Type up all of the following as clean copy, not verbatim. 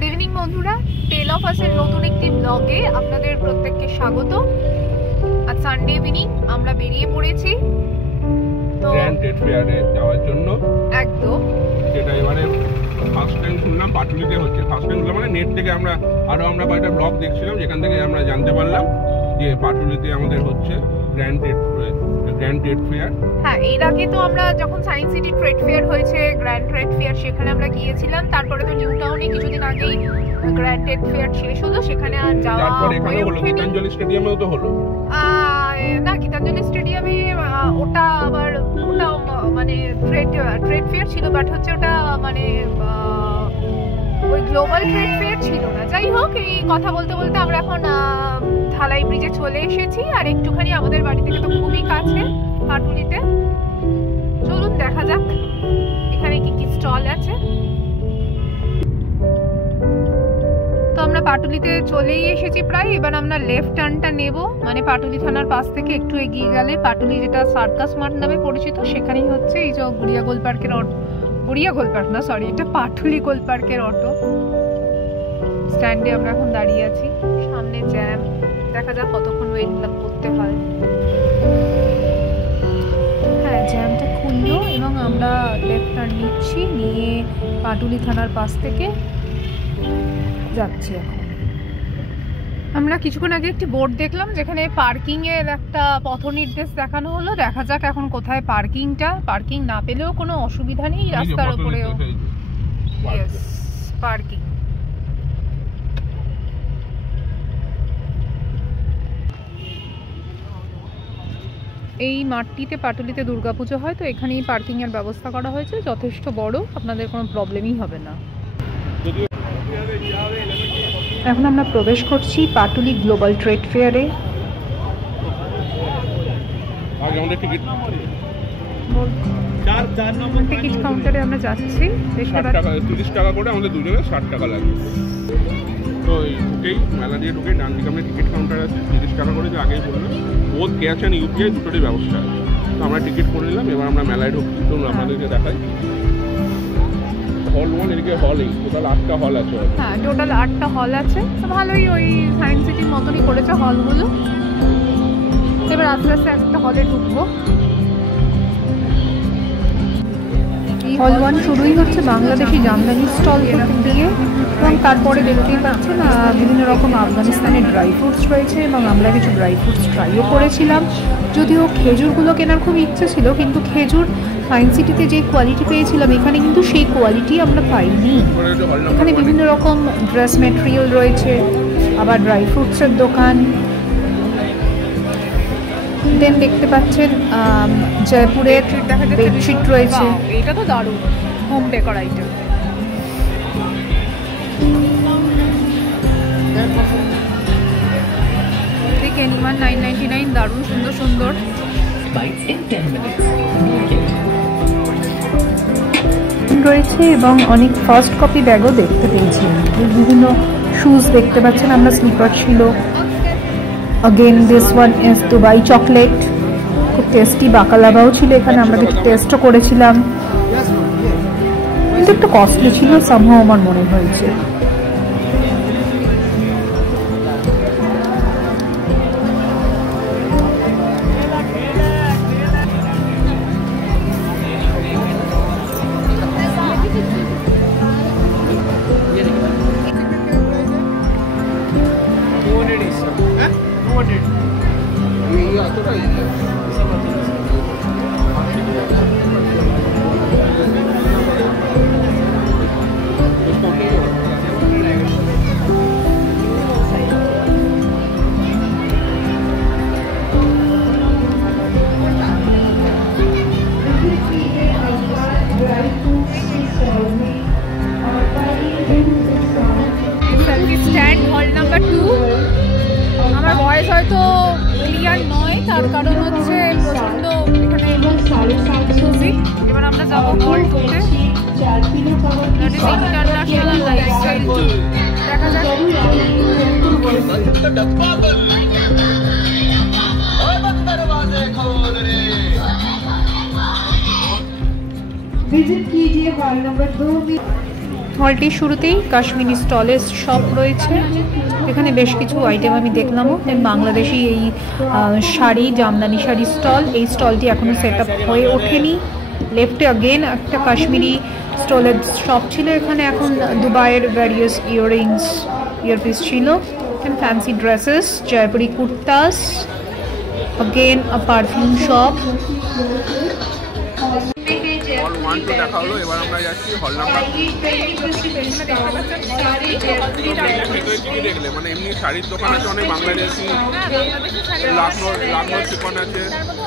Good evening বন্ধুরা, টেল of আসের নতুন একটি ব্লগে আপনাদের প্রত্যেককে স্বাগত। আজ সানডে ইভিনিং আমরা বেরিয়ে পড়েছি তো গ্র্যান্ড ট্রেড ফেয়ারে যাওয়ার জন্য। একদম যেটা এবারে ফার্স্ট টাইম শুনলাম পাটুলিতে হচ্ছে। ফার্স্ট টাইম মানে নেট থেকে আমরা কয়েকটা ব্লগ দেখছিলাম, যেখান থেকে আমরা জানতে পারলাম যে পাটুলিতে আমাদের হচ্ছে গ্র্যান্ড ট্রেড ফেয়ার। হ্যাঁ, এর আগে তো আমরা যখন সায়েন্স সিটি ট্রেড ফেয়ার হয়েছে, গ্র্যান্ড ট্রেড ফেয়ার, সেখানে আমরা গিয়েছিলাম। তারপরে তো নিউ টাউনে কিছুদিন আগেই গ্র্যান্ড ট্রেড ফেয়ার শেষ হলো, সেখানে আর যাওয়া হয়ে ওঠেনি। গীতাঞ্জলি স্টেডিয়ামেও তো হলো না, গীতাঞ্জলি স্টেডিয়ামে ওটা মানে ট্রেড ফেয়ার ছিল, বাট হচ্ছে ওটা মানে ওই গ্লোবাল ট্রেড ফেয়ার ছিল না। যাই হোক, এই কথা বলতে বলতে আমরা এখন ঢালাই ব্রিজে চলে এসেছি, আর একটুখানি আমাদের বাড়ি থেকে তো খুবই কাছে পাটুলিতে। চলুন দেখা যাক এখানে কি কি স্টল আছে। তো আমরা পাটুলিতে চলেই এসেছি প্রায়। এবার আমরা লেফট টার্নটা নেব, মানে পাটুলি থানার পাশ থেকে একটু এগিয়ে গেলে পাটুলি, যেটা সার্কাস মাঠ নামে পরিচিত, সেখানেই হচ্ছে এই যে গুড়িয়া গোল পার্কের এটা পাটুলি গোল পার্কের অটো স্ট্যান্ডে আমরা এখন দাঁড়িয়ে আছি। সামনে জ্যাম, দেখা যাক কতক্ষণ ওয়েট করতে হয়। হ্যাঁ, জ্যামটা খুললো এবং আমরা লেফট টার্ন নিচ্ছি, নিয়ে পাটুলি থানার পাশ থেকে যাচ্ছি। এখন আমরা কিছুক্ষণ আগে একটি বোর্ড দেখলাম, যেখানে পার্কিং এর একটা পথ নির্দেশ দেখানো হলো। দেখা যাক এখন কোথায় পার্কিং না পেলেও কোনো অসুবিধা নেই, রাস্তার উপরেও পার্কিং। এই মাঠটিতে পাটুলিতে দুর্গাপুজো হয়, তো এখানেই পার্কিং এর ব্যবস্থা করা হয়েছে, যথেষ্ট বড়, আপনাদের কোনো প্রবলেমই হবে না। এখন আমরা প্রবেশ করছি পাটুলি গ্লোবাল ট্রেড ফেয়ারে। টিকিট কাউন্টারে আমরা যাচ্ছি। 30 টাকা করে আমাদের দুজনে 60 টাকা লাগবে। তো মেলা দিয়ে ঢুকে ডান দিকে আমরা টিকিট কাউন্টার আছে, 30 টাকা করে, যে আগেই বললাম। বোধ ক্যাশ অ্যান্ড ইউপিআই দুটোরই ব্যবস্থা আছে। তো আমরা টিকিট করে নিলাম, এবার আমরা মেলায় ঢুকছি। তো আপনাদেরকে দেখাই হল 1, এদিকে হল 8, টোটাল 8টা হল আছে। হ্যাঁ, টোটাল 8টা হল আছে। তো ভালোই, ওই সায়েন্স সিটির মতনই করেছে হলগুলো। এবার আস্তে আস্তে একটা হলে ঢুকবো। হল 1 শুরুই হচ্ছে বাংলাদেশি জামদানি স্টল দিয়ে, এবং তারপরে দেখতেই পাচ্ছেন বিভিন্ন রকম আফগানিস্তানের ড্রাই ফ্রুটস রয়েছে, এবং আমরা কিছু ড্রাই ফ্রুটস ট্রাইও করেছিলাম। যদিও খেজুরগুলো কেনার খুব ইচ্ছে ছিল, কিন্তু খেজুর সায়েন্স সিটিতে যে কোয়ালিটি পেয়েছিলাম, এখানে কিন্তু সেই কোয়ালিটি আমরা পাইনি। এখানে বিভিন্ন রকম ড্রেস ম্যাটেরিয়াল রয়েছে, আবার ড্রাই ফ্রুটসের দোকান। দেন দেখতে পাচ্ছেন জয়পুরের বেডশিট রয়েছে। এটা তো দারুণ, হোম ডেকোর আইটেম। এনিমান 999, দারুণ সুন্দর সুন্দর রয়েছে, এবং অনেক ফার্স্ট কপি ব্যাগও দেখতে পেয়েছি। বিভিন্ন শুজ দেখতে পাচ্ছেন আমরা, স্লিপার ছিল। Again this one is Dubai chocolate, খুব টেস্টি বাকালাবাও ছিল এখানে, আমরা কিছু টেস্টও করেছিলাম, কিন্তু একটু কস্টলি ছিল সামহাও আমার মনে হয়েছে। স্ট্যান্ড হল নাম্বার 2। আমার ভয়েস হয়তো ক্লিয়ার নয়, তার কারণ হচ্ছে প্রচন্ড এখানে মিউজিক। এবার আমরা যাবো হল 2-তে, দ্যাট ইজ ইন্টারন্যাশনাল লাইফস্টাইল 2। দেখা যাক। विजिट कीजिए हॉल नंबर 2 में। হলটির শুরুতেই কাশ্মীরি স্টলের শপ রয়েছে, এখানে বেশ কিছু আইটেম আমি দেখলামও। বাংলাদেশি এই শাড়ি, জামদানি শাড়ি স্টল, এই স্টলটি এখনও সেট আপ হয়ে ওঠেনি। লেফটে অগেন একটা কাশ্মীরি স্টলের শপ ছিল, এখানে এখন দুবাইয়ের ভ্যারিয়াস ইয়াররিংস, ইয়ারপিস ছিল, ফ্যান্সি ড্রেসেস, জয়পুরি কুর্তাস, অগেন আ পারফিউম শপ। হল 1 2 দেখা হলো, এবার আমরা যাচ্ছি হল নাম্বার 2। কি দেখলে? মানে এমনি শাড়ির দোকান আছে অনেক, বাংলাদেশি, লাখনৌ চিকন আছে,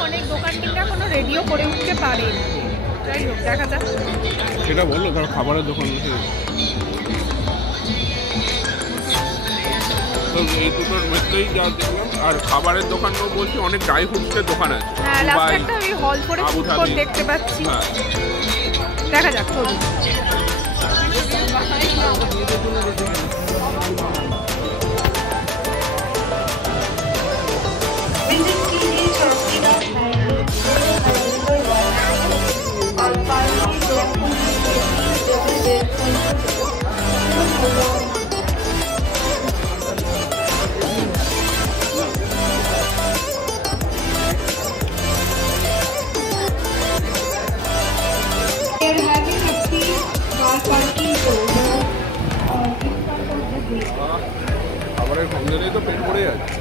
অনেক দোকান কিন্তু এখনো রেডিও করে উঠতে পারে। যাই হোক, দেখা যাক। সেটা বললো, ধরো খাবারের দোকান আছে, তো এই দুটোর মধ্যেই যা দেখলাম। আর খাবারের দোকানও বলছি অনেক ড্রাই ফ্রুটসের দোকান আছে। হ্যাঁ, লাস্টে একটা ওই হল করে ফুড কোর্ট দেখতে পাচ্ছি। দেখা যাক, চলুন। খাবারের সঙ্গে তো পেট ভরে যাচ্ছে।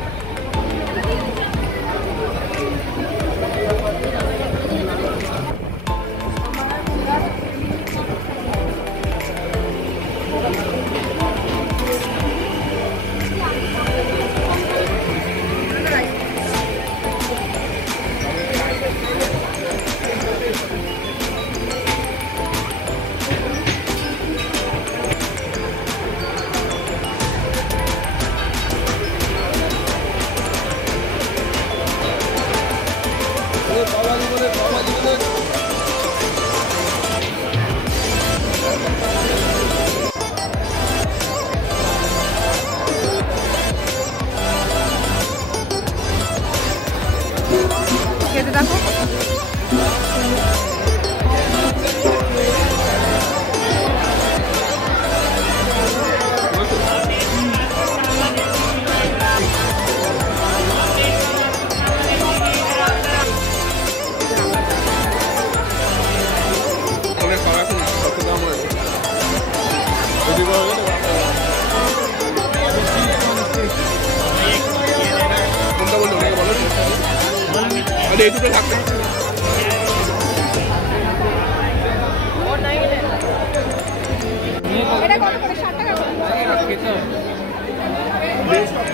খেতে দেখো। এই দুটো থাকবে। এটা কত করে? 60 টাকা করে।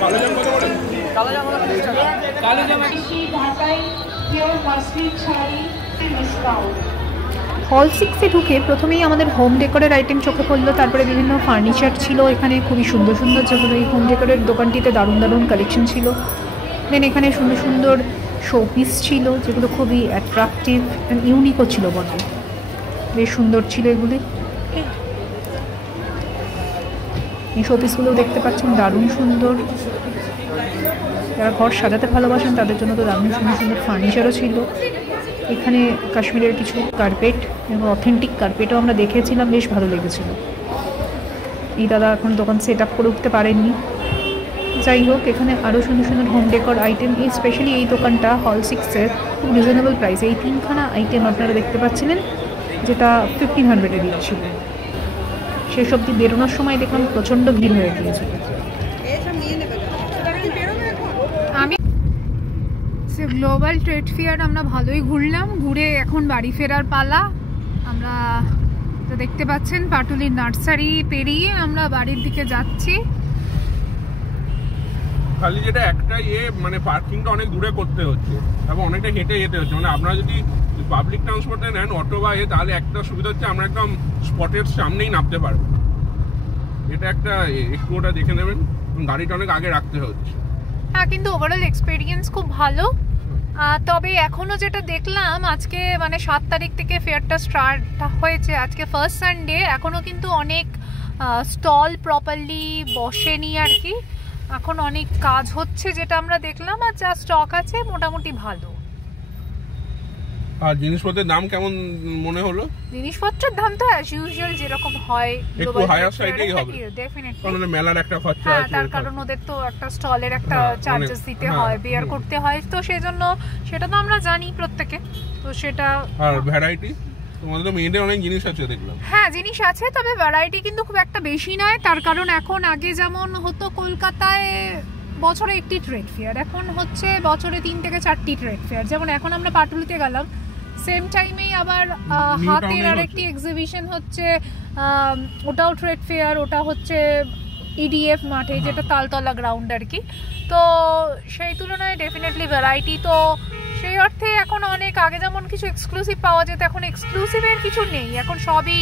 কালো জাম কত করে? কালো জাম হলো 30 টাকা। কালো জাম ঢাকাই পিওর মাসলিন শাড়ি ডিসকাউন্ট। হল 6-এ ঢুকে প্রথমেই আমাদের হোম ডেকোরের আইটেম চোখে পড়লো, তারপরে বিভিন্ন ফার্নিচার ছিল এখানে, খুবই সুন্দর সুন্দর, যেগুলো এই হোম ডেকোরের দোকানটিতে দারুণ দারুণ কালেকশন ছিল। দেন এখানে সুন্দর সুন্দর শোপিস ছিল, যেগুলো খুবই অ্যাট্রাকটিভ অ্যান্ড ইউনিকও ছিল বটে, বেশ সুন্দর ছিল এগুলি। এই শোপিসগুলো দেখতে পাচ্ছেন, দারুণ সুন্দর। যারা ঘর সাজাতে ভালোবাসেন তাদের জন্য তো দারুণ সুন্দর সুন্দর ফার্নিচারও ছিল। এখানে কাশ্মীরের কিছু কার্পেট এবং অথেন্টিক কার্পেটও আমরা দেখেছিলাম, বেশ ভালো লেগেছিল। এই দাদা এখন দোকান সেট আপ করে উঠতে পারেননি। যাই হোক, এখানে আরও সুন্দর সুন্দর হোম ডেকোর আইটেম, এই স্পেশালি এই দোকানটা হল 6-এর খুব রিজনেবল প্রাইসে এই 3খানা আইটেম আপনারা দেখতে পাচ্ছিলেন, যেটা 1500-এ দিচ্ছিল। শেষ অবধি বেরোনোর সময় দেখলাম প্রচণ্ড ভিড় হয়ে গিয়েছিল। আমি গ্লোবাল ট্রেড ফেয়ার আমরা ভালোই ঘুরলাম, ঘুরে এখন বাড়ি ফেরার পালা। আমরা তো দেখতে পাচ্ছেন পাটুলির নার্সারি পেরিয়ে আমরা বাড়ির দিকে যাচ্ছি। খালি যেটা একটা মানে পার্কিংটা অনেক দূরে করতে হচ্ছে এবং অনেকটা হেঁটে যেতে হচ্ছে। মানে আপনারা যদি পাবলিক ট্রান্সপোর্টে নেন, অটো বা তাহলে একটা সুবিধা হচ্ছে আমরা একদম স্পটের সামনেই নামতে পারবো। এটা একটা একটু ওটা দেখে নেবেন, গাড়িটা অনেক আগে রাখতে হচ্ছে। হ্যাঁ, কিন্তু ওভারঅল এক্সপিরিয়েন্স খুব ভালো। তবে এখনো যেটা দেখলাম, আজকে মানে 7 তারিখ থেকে ফেয়ারটা স্টার্ট হয়েছে, আজকে ফার্স্ট সানডে, এখনো কিন্তু অনেক স্টল প্রপারলি বসেনি আর কি। এখন অনেক কাজ হচ্ছে যেটা আমরা দেখলাম, আর যা স্টক আছে মোটামুটি ভালো। আর জিনিসপত্রের দাম কেমন মনে হলো? জিনিসপত্রের দাম তো অ্যাজ ইউজুয়াল যেরকম হয় একটু হায়ার সাইডেই হবে, ডেফিনেটলি, কারণ মেলার একটা খরচা হ্যাঁ আছে, তার কারণ ওদের তো একটা স্টলের একটা চার্জেস দিতে হয়, বেয়ার করতে হয়, তো সেজন্য সেটা তো আমরা জানি প্রত্যেকে, তো সেটা। আর ভ্যারাইটি তোমাদের তো মেয়েদের অনেক জিনিস আছে দেখলাম। হ্যাঁ জিনিস আছে, তবে ভ্যারাইটি কিন্তু খুব একটা বেশি নয়, তার কারণ এখন আগে যেমন হতো কলকাতায় বছরে একটি ট্রেড ফেয়ার, এখন হচ্ছে বছরে 3 থেকে 4টি ট্রেড ফেয়ার। যেমন এখন আমরা পাটুলিতে গেলাম, সেম টাইমেই আবার হাতের আরেকটি এক্সিবিশন হচ্ছে, ওটাও ট্রেড ফেয়ার, ওটা হচ্ছে ইডিএফ মাঠে, যেটা তালতলা গ্রাউন্ড আর কি। তো সেই তুলনায় ডেফিনেটলি ভ্যারাইটি তো সেই অর্থে এখন অনেক, আগে যেমন কিছু এক্সক্লুসিভ পাওয়া যেত, এখন এক্সক্লুসিভের কিছু নেই, এখন সবই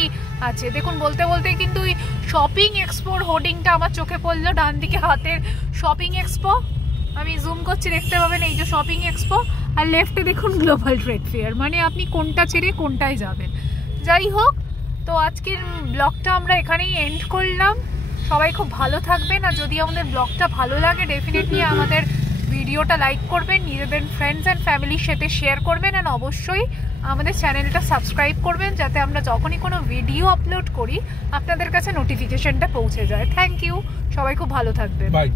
আছে। দেখুন বলতে বলতে কিন্তু ওই শপিং এক্সপোর হোর্ডিংটা আমার চোখে পড়লো, ডান দিকে হাতের শপিং এক্সপো, আমি জুম করছি দেখতে পাবেন, এই যে শপিং এক্সপো, আর লেফটে দেখুন গ্লোবাল ট্রেড ফেয়ার, মানে আপনি কোনটা ছেড়ে কোনটায় যাবেন। যাই হোক, তো আজকের ব্লগটা আমরা এখানেই এন্ড করলাম। সবাই খুব ভালো থাকবেন, আর যদি আমাদের ব্লগটা ভালো লাগে ডেফিনেটলি আমাদের ভিডিওটা লাইক করবেন, নিজেদের ফ্রেন্ডস অ্যান্ড ফ্যামিলির সাথে শেয়ার করবেন, অ্যান্ড অবশ্যই আমাদের চ্যানেলটা সাবস্ক্রাইব করবেন, যাতে আমরা যখনই কোনো ভিডিও আপলোড করি আপনাদের কাছে নোটিফিকেশনটা পৌঁছে যায়। থ্যাংক ইউ, সবাই খুব ভালো থাকবেন, বাই।